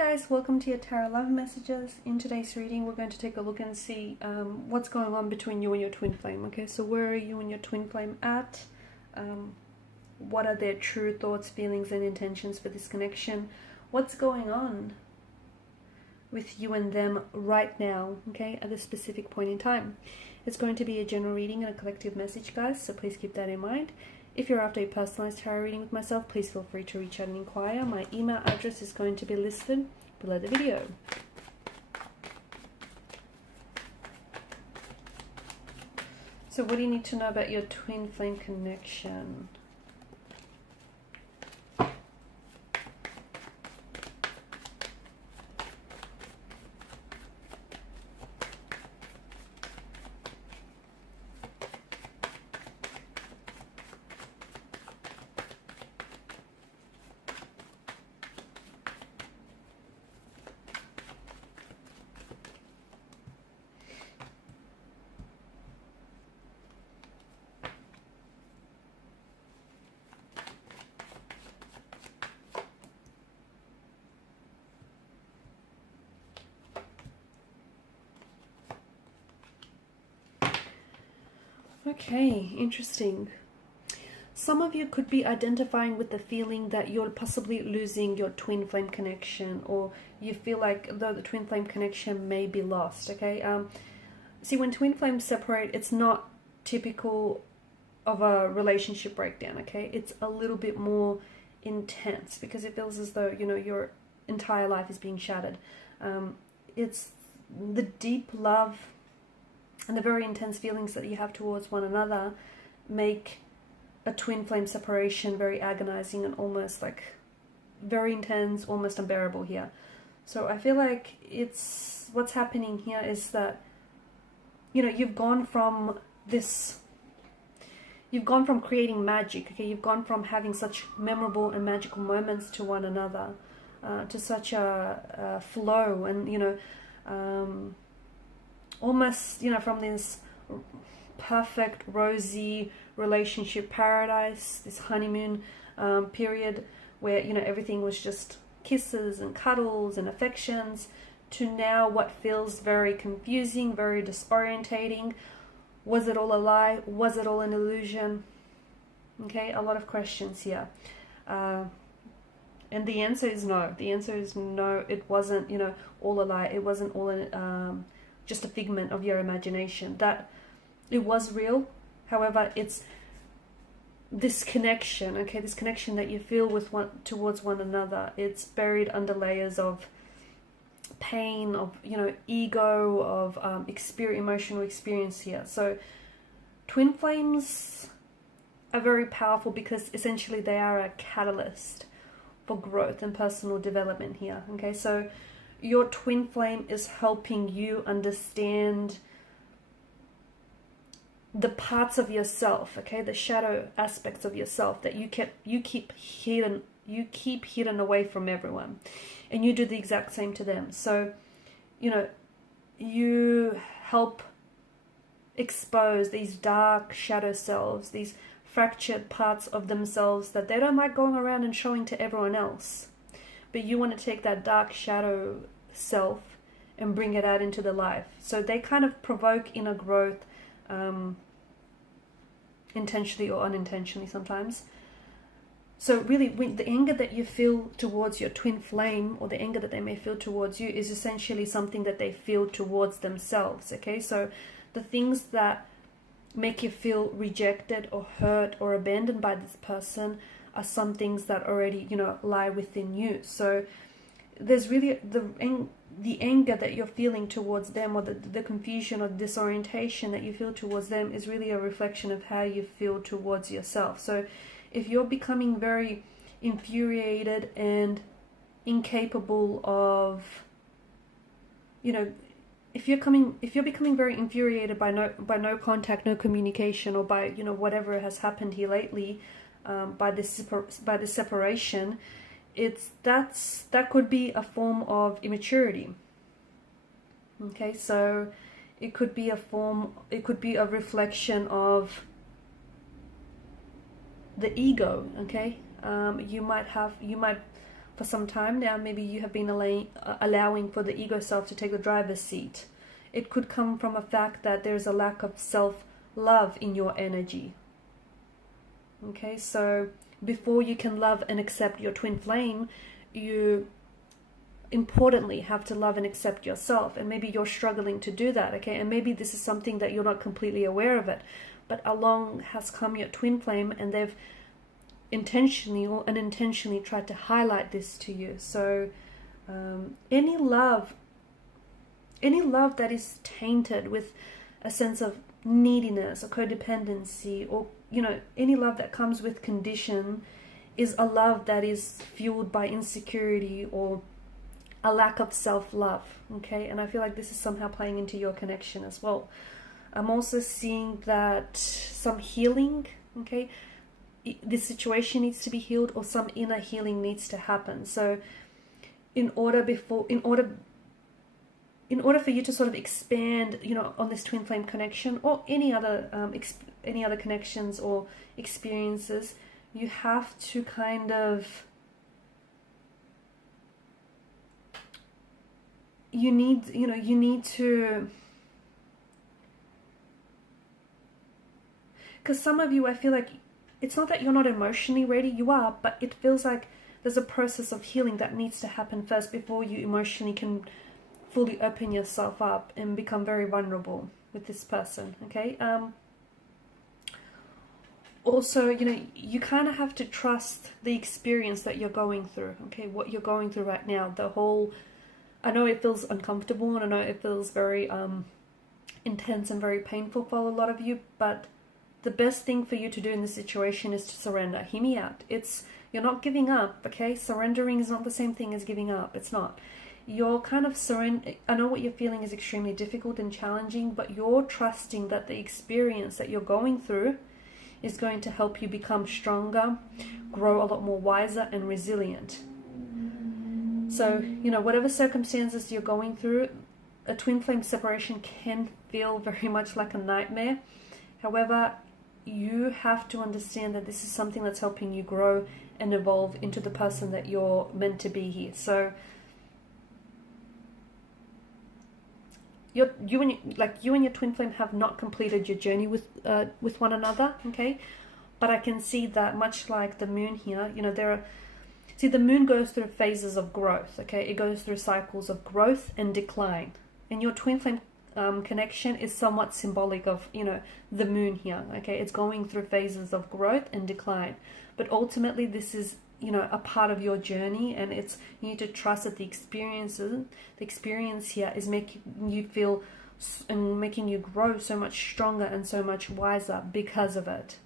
guys, welcome to your Tarot Love Messages. In today's reading, we're going to take a look and see what's going on between you and your twin flame. Okay, so where are you and your twin flame at? What are their true thoughts, feelings, and intentions for this connection? What's going on with you and them right now, okay, at this specific point in time? It's going to be a general reading and a collective message, guys, so please keep that in mind. If you're after a personalized tarot reading with myself, please feel free to reach out and inquire. My email address is going to be listed below the video. So what do you need to know about your twin flame connection? Okay, interesting. Some of you could be identifying with the feeling that you're possibly losing your twin flame connection, or you feel like the twin flame connection may be lost, okay? See, when twin flames separate, it's not typical of a relationship breakdown, okay? It's a little bit more intense because it feels as though, you know, your entire life is being shattered. It's the deep love and the very intense feelings that you have towards one another make a twin flame separation very agonizing and almost like very intense, almost unbearable here. So I feel like it's what's happening here is that, you know, you've gone from creating magic, okay? You've gone from having such memorable and magical moments to one another, to such a flow and, you know, almost, you know, from this perfect rosy relationship paradise, this honeymoon period where, you know, everything was just kisses and cuddles and affections, to now what feels very confusing, very disorientating. Was it all a lie? Was it all an illusion? Okay, a lot of questions here. And the answer is no. The answer is no, it wasn't, you know, all a lie. It wasn't all just a figment of your imagination. That it was real. However, it's this connection, okay, this connection that you feel with towards one another. It's buried under layers of pain, of, you know, ego, of emotional experience here. So twin flames are very powerful because essentially they are a catalyst for growth and personal development here. Okay, so your twin flame is helping you understand the parts of yourself, okay, the shadow aspects of yourself that you keep hidden away from everyone, and you do the exact same to them. So, you know, you help expose these dark shadow selves, these fractured parts of themselves that they don't like going around and showing to everyone else. But you want to take that dark shadow self and bring it out into the life. So they kind of provoke inner growth, intentionally or unintentionally sometimes. So really, when the anger that you feel towards your twin flame, or the anger that they may feel towards you, is essentially something that they feel towards themselves, okay? So the things that make you feel rejected or hurt or abandoned by this person are some things that already, you know, lie within you. So there's really the anger that you're feeling towards them, or the confusion or disorientation that you feel towards them, is really a reflection of how you feel towards yourself. So if you're becoming very infuriated and incapable of, you know, if you're becoming very infuriated by no contact, no communication, or by, you know, whatever has happened here lately, by this separation, that could be a form of immaturity. Okay, so it could be a reflection of the ego. Okay, you might for some time now. Maybe you have been allowing for the ego self to take the driver's seat. It could come from a fact that there's a lack of self-love in your energy. Okay, so before you can love and accept your twin flame, you importantly have to love and accept yourself. And maybe you're struggling to do that, okay? And maybe this is something that you're not completely aware of it, but along has come your twin flame, and they've intentionally or unintentionally tried to highlight this to you. So any love that is tainted with a sense of neediness or codependency, or any love that comes with condition, is a love that is fueled by insecurity or a lack of self-love, okay? And I feel like this is somehow playing into your connection as well. I'm also seeing that some healing, okay? This situation needs to be healed, or some inner healing needs to happen. So in order for you to sort of expand, on this twin flame connection, or any other connections or experiences, you have to kind of, you need to, because some of you, I feel like, it's not that you're not emotionally ready, you are, but it feels like there's a process of healing that needs to happen first before you emotionally can fully open yourself up and become very vulnerable with this person, okay? Also, you kind of have to trust the experience that you're going through, okay? What you're going through right now, I know it feels uncomfortable, and I know it feels very intense and very painful for a lot of you, but the best thing for you to do in this situation is to surrender. Hear me out. You're not giving up, okay? Surrendering is not the same thing as giving up. It's not. You're kind of I know what you're feeling is extremely difficult and challenging, but you're trusting that the experience that you're going through is going to help you become stronger, grow a lot more wiser and resilient. So, whatever circumstances you're going through, a twin flame separation can feel very much like a nightmare. However, you have to understand that this is something that's helping you grow and evolve into the person that you're meant to be here. So you and your twin flame have not completed your journey with one another, okay? But I can see that, much like the moon here, the moon goes through phases of growth, okay? It goes through cycles of growth and decline. And your twin flame connection is somewhat symbolic of, the moon here, okay? It's going through phases of growth and decline. But ultimately, this is, a part of your journey, and you need to trust that the experience here is making you feel and making you grow so much stronger and so much wiser because of it,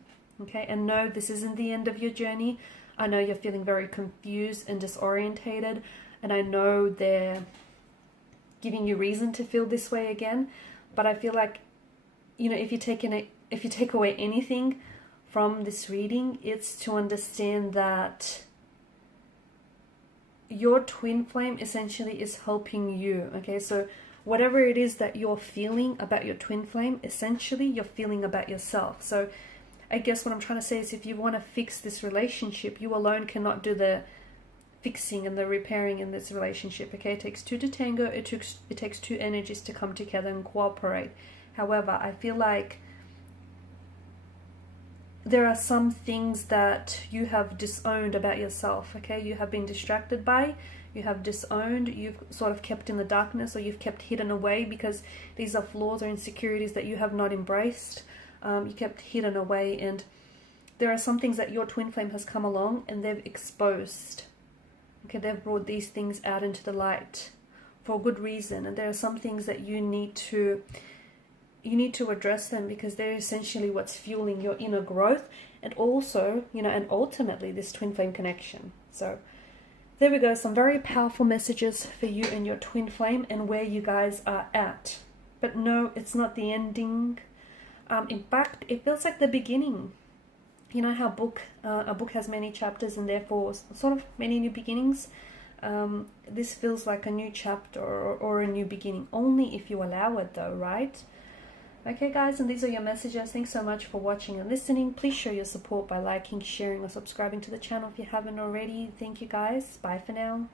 okay? And no, this isn't the end of your journey. I know you're feeling very confused and disorientated, and I know they're giving you reason to feel this way again, but I feel like, if you take away anything from this reading, it's to understand that your twin flame essentially is helping you, okay? So whatever it is that you're feeling about your twin flame, essentially you're feeling about yourself. So I guess what I'm trying to say is, if you want to fix this relationship, you alone cannot do the fixing and the repairing in this relationship, okay? It takes two to tango. It takes two energies to come together and cooperate. However, I feel like there are some things that you have disowned about yourself, okay? You have been distracted by, you have disowned, you've sort of kept in the darkness, or you've kept hidden away because these are flaws or insecurities that you have not embraced. You kept hidden away, and there are some things that your twin flame has come along and they've exposed. Okay, they've brought these things out into the light for a good reason, and there are some things that you need to address them, because they're essentially what's fueling your inner growth, and also, and ultimately this twin flame connection. So there we go, some very powerful messages for you and your twin flame and where you guys are at. But no, it's not the ending. In fact, it feels like the beginning. You know how a book has many chapters and therefore sort of many new beginnings? This feels like a new chapter or a new beginning, only if you allow it though, right? Okay guys, and these are your messages. Thanks so much for watching and listening. Please show your support by liking, sharing or subscribing to the channel if you haven't already. Thank you guys. Bye for now.